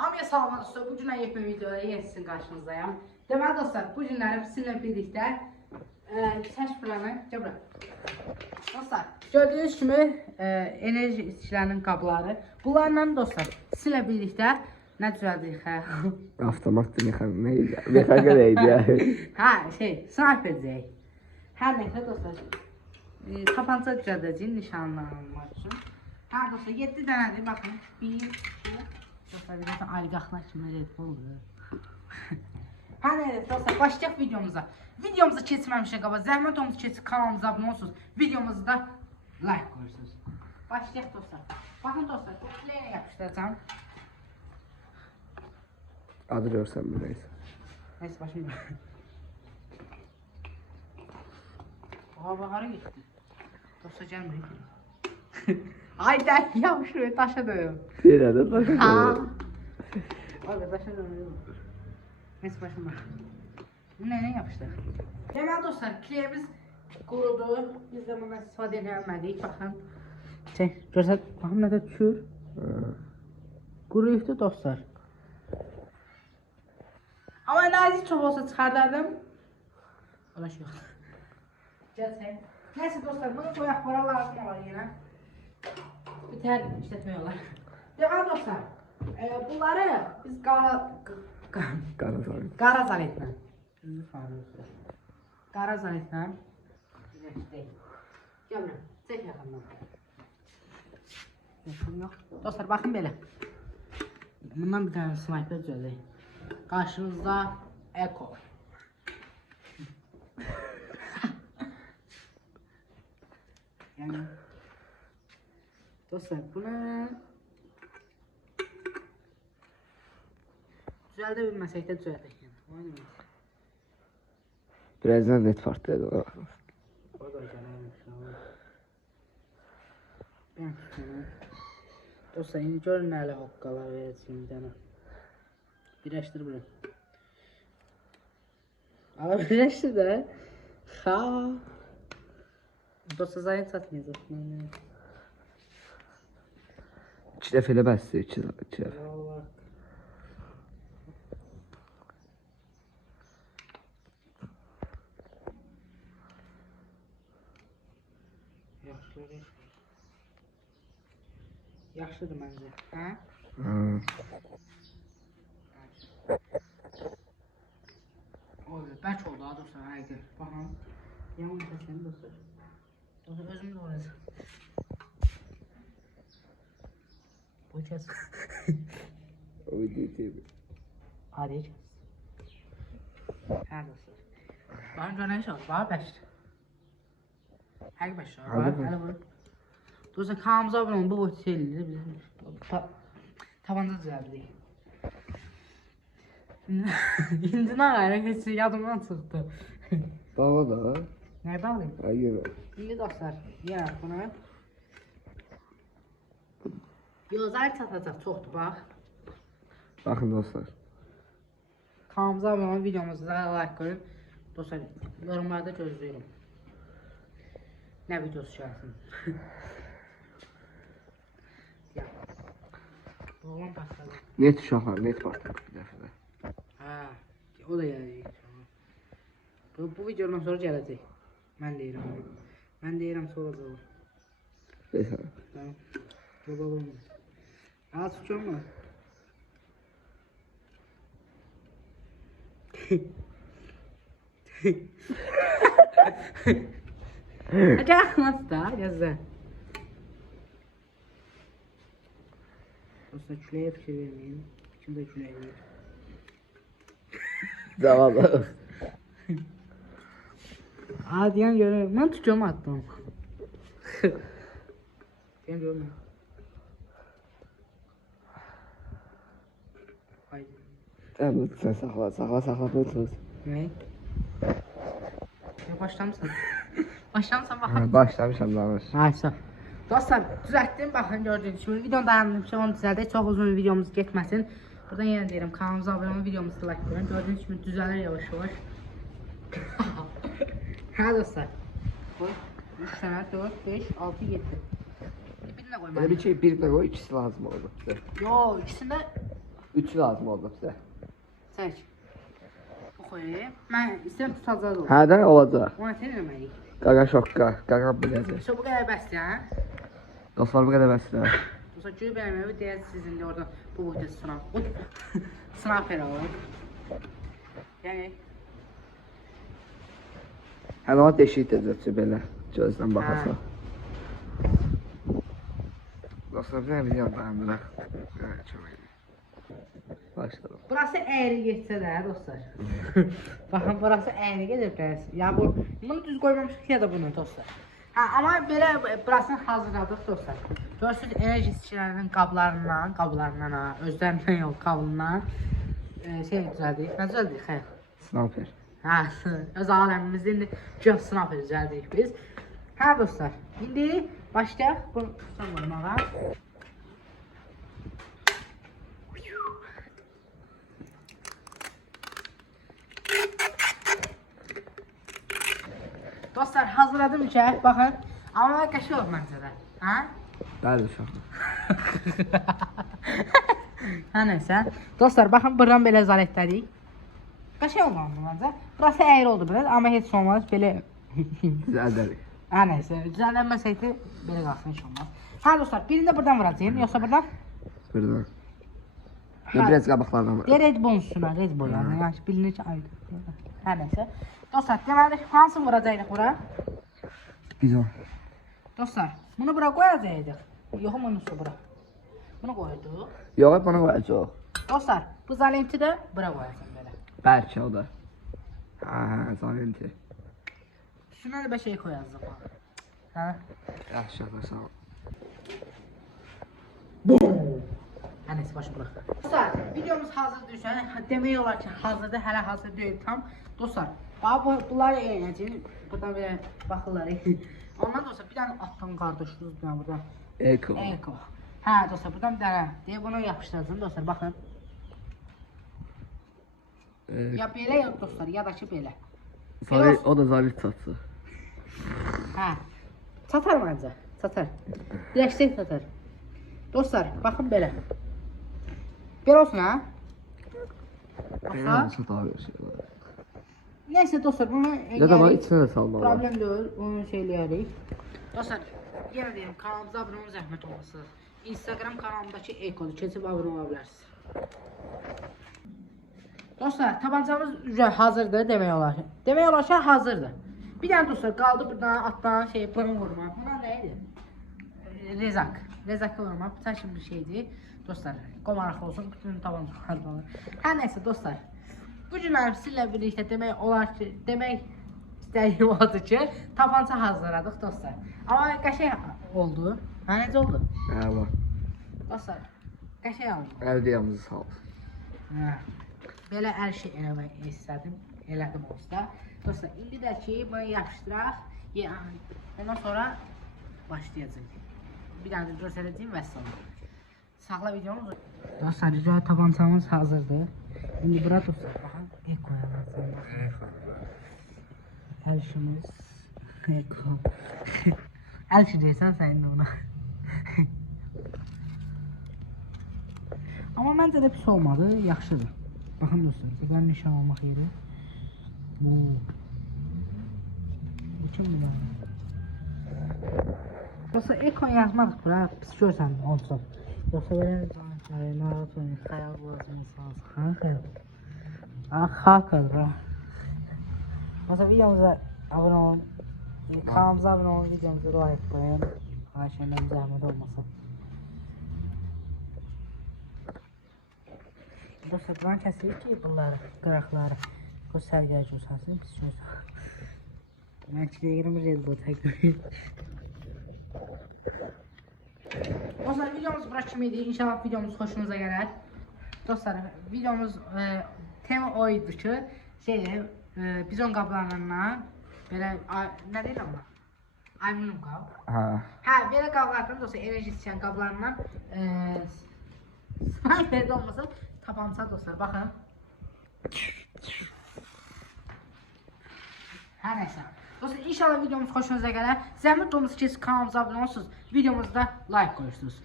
Hamıya salam dostlar. Bu günə yepyeni videoda yenə sizin qarşınızdayım. Deməli dostlar, bu günləri sizinlə birlikdə səs planı gəbirəm. Dostlar, gördüyünüz kimi enerji içkilərinin qabları. Bunlarla dostlar, sizinlə birlikdə nə düzəldik hə? Avtomat mexanika neydi ya? Hə, sniper deyək. Hər nəysə dostlar, tapanca düzəldəcəyik nişanlanmaq üçün. Hə dostlar, 7 dənədir, baxın. 1, 2, dostlar, bilirsən, ayqaqlar kimi Red Bull'dur. Hə nəysə dostlar, başlayaq videomuza. Videomuza keçməmişə qaba, zəhmət olmuş keçib kanalımıza abunə olsunuz. Videomuzu da like qoyursunuz. Başlayaq dostlar. Baxın dostlar, bu kleylə yapışdıracağım. Adı görsən mi neyse. Neyse, başım yok. Oha, bahara gitti. Dostlar, gəlməyik. Ay dəh, yavşur, daşa döyüm. Deyirədə daşa döyüm. Abi, daşa döyüm. Neyse, başım var. Bunu neylə yapışdıq? Deməli dostlar, kleyimiz qurudu. Biz də bundan istifadə edilmədik. Baxın. Görsən, baxın nə də düşür. Quruyubdur dostlar. Amma nazik çox olsa çıxardardım. Ola şey yox. Gəlsək. Neyse dostlar, bunu qoyaq bura lazım olar yenə. Bitər işlətmək olar. Deməli dostlar, bunları biz qara zaletlə. Qara zaletlə. Gəlmə, çək yaxından. Dostlar, baxın belə. Bundan bir tane sniper düzəldik. Qarşınızda Eko. Yəni dostlar, bunu düzəldə bilməsək də düzəldək. Birazdan net partlaydı o. O da gələymiş. Dostlar, indi görün nələ hoqqalar verəcəyim dənə. Birləşdir bunu. Ama birləşdir də. Ha. Dostlar, zayıf satmayacaq. 2 dəfə elə bəsdir, 2 dəfə. Yaxşıdır məncə, hə? Oy, bərk oldu ha dostlar, həqiqət. Baxın. Yaman səsləni dostlar. Dostlar, özüm də orası. Bu kəs. O videoyu deyil. Hadi kəs. Hə dostlar. Baxın, görən iş olsun, bax bəşdir. Həqiq bəşdir, bax, hələ bu. Dostlar, kanalımıza abunə olun, bu boyutu şeylidir. Tabanca düzəldik. İndi nə qayra, heç yadımdan çıxdı. Bağla da. Nəyə bağlayayım? Hayır. İndi dostlar, yenə bunu. Yozlar çatacaq, çoxdur, bax. Baxın dostlar. Kanalımıza abunə olun, videomuzu da like qoyun. Dostlar, yorumlarda gözləyirəm. Nə videosu gəlsin. Oğlan patladı. Net uşaqlar, net partladı bir dəfə də. Hə, o da gələcək. Bu videodan sonra gələcək. Mən deyirəm. Mən deyirəm sonra da olur. Deyirəm. Tamam. Yola olmaz. Aa, tutuyor mu? Hadi akmaz da, yazı. Dostlar, küləyə fikir verməyin. Kim də küləyə verir. Zavallı. Aa, deyən görürüm. Mən tutuyorum attım. Deyən görmüyorum. Haydi. Tamam, sen saxla, tut. Ne? Başlamışsın. Başlamışsın bakalım. Başlamışam danış. Haysa. Dostlar, düzəltdim, baxın gördüyünüz kimi videonu dayanmışam, onu düzəldək, çox uzun videomuz getməsin. Buradan yenə deyirəm, kanalımıza abunə olun, videomuzu like qoyun. Gördüyünüz kimi düzəlir yavaş-yavaş. Hə dostlar. Qoy, 3 dənə, 4, 5, 6, 7. Birinə qoy. Elə bir şey, birinə qoy, ikisi lazım oldu. Yo, ikisində 3 lazım oldu bizə. Çək. Bu koyayım. Mən istəyirəm tutacaq olsun. Hərdən olacaq. Ona nə eləməliyik? Qaqa şokka, qaqa biləcək. İşte bu qədər bəsdir, hə? Dostlar bu qədər bəsdir. Dostlar, gülü beğenmeyi deyəcək sizin de oradan bu boyda sınav. Sınav alır. Yəni, Hələ o deşik edəcək belə. Gözdən baxarsan. Dostlar bir video dayanıraq. Çox iyi. Başlayalım. burası əyri getsə də, dostlar. Baxın, burası əyri gedir bəs. Ya bunu düz qoymamışıq ya da bunu, dostlar. Ha, amma belə burasını hazırladıq, dostlar. Görürsünüz, enerji içkilərinin qablarından ha, özlərindən yox, qabından şey düzəldik. Nə düzəldik, xeyr? Sniper. Hə, öz aləmimizdə indi göz sınav edəcəyik biz. Hə, dostlar, indi başlayaq bunu tutan vurmağa. Dostlar, hazırladım ki, baxın. Amma qəşəng olur məncə də. Hə? Bəli uşaq. Hə, nəysə. Dostlar, baxın, buradan belə zaletlədik. Qəşəng olmalı məncə. Burası əyri oldu biraz, amma heç olmaz. Belə Düzəldərik. hə, nəysə. Düzələnməsəydi belə qalsın heç olmaz. Hə, dostlar, birini də buradan vuracağım, yoxsa buradan? Buradan. Mən biraz qabaqlardan var. Red Bull üstünə, Red Bull yəni. Yəni, bilinir ki, ayrı. Hə, nəysə. Dostlar, deməli, hansı vuracaqdıq bura? Biz o. Dostlar, bunu bura qoyacaqdıq. Yox, bunu bura. Bunu qoyduq. Yox, bana qoyacaq. Dostlar, bu zalenti də bura qoyacağım belə. Bəlkə o da. Hə, zanenti. Üstünə də bir şey qoyacağıq. Hə? Yaxşı, sağ ol. Hə, neyse, başı bura. Dostlar, videomuz hazırdır. Demək olar ki, hazırdır, hələ hazır deyil tam. Dostlar, bunları eğlənəcəyik. Buradan belə baxırlar. Ondan dostlar, bir dənə atdan qardaşınız bir dənə buradan. Eko. Eko. Hə, dostlar, buradan bir dənə deyə bunu yapışdıracağım. Dostlar, baxın. Ya belə yox dostlar, ya da ki belə. O da zalit satsı. Hə. Çatar məncə. Çatar. Dirəksək çatar. Dostlar, baxın belə. Belə olsun, hə? Belə olsa daha bir şey var. Neyse dostlar, bunu Ya da var içine de salmalar. problem deyil, onu söyləyərik. Dostlar, yenə deyim, kanalımıza abunə olun, zəhmət olmasın. Instagram kanalımdakı Eko'dur, keçib abunə ola bilərsiniz. Dostlar, tabancamız hazırdır demək olar. Demək olar ki, hazırdır. Bir dənə dostlar, qaldı buradan atdan bunu vurmaq. Buna nə idi? Rezak. Rezakı vurmaq, bu çəşin bir şeydir. Dostlar, qomaraq olsun, bütün tabancalardan olur. Hər nəysə dostlar, bu günlər sizinlə birlikdə demək olar ki, demək istədiyim odur ki, tabanca hazırladıq dostlar. Amma qəşəng oldu. Hə, necə oldu? Hə, var. Dostlar, qəşəng oldu. Əldiyamızı sağ ol. Hə. Belə hər şey eləmək istədim, elədim olsa. Dostlar, indi də ki, bunu yapışdıraq. Ondan sonra başlayacaq. Bir dənə göstərəcəyim və sonra. Saxla videomuz. Dostlar, rica tabancamız hazırdır. İndi bura dostlar, baxın, Eko'ya lazım. Əl işimiz, Eko. Əl işi deyirsən sən indi ona. Amma məncə də pis olmadı, yaxşıdır. Baxın dostlar, buradan nişan almaq yeri. Bu kim bilir? Dostlar, Eko yazmadıq bura, pis görsəndim olsun. Yoxsa belə narahat olun, xəyal lazımız lazım. Ha, xəyal. Xalqdır ha. Dostlar, videomuza abunə olun. Kanalımıza abunə olun, videomuza like koyun. Her şeyden zahmet olmasın. Dostlar, buran kəsirik ki, bunları, qıraqları. Bu sərgər görsəsin, pis görsəsin. Mən ki deyirəm, Red Bull təqdir. Dostlar, videomuz bura kimi idi. İnşallah videomuz xoşunuza gələr. Dostlar, videomuz tema o idi ki, bizon qablarından belə, nə deyil ama? Alüminyum qab. Hə, belə qablardan dostlar, enerji içən qablarından sniperdə olmasa tabanca dostlar, baxın. Hər nəysə. Dostlar, inşallah videomuz xoşunuza gələr. Zəhmət olmasa ki, kanalımıza abunə olursunuz, videomuzda like qoyursunuz.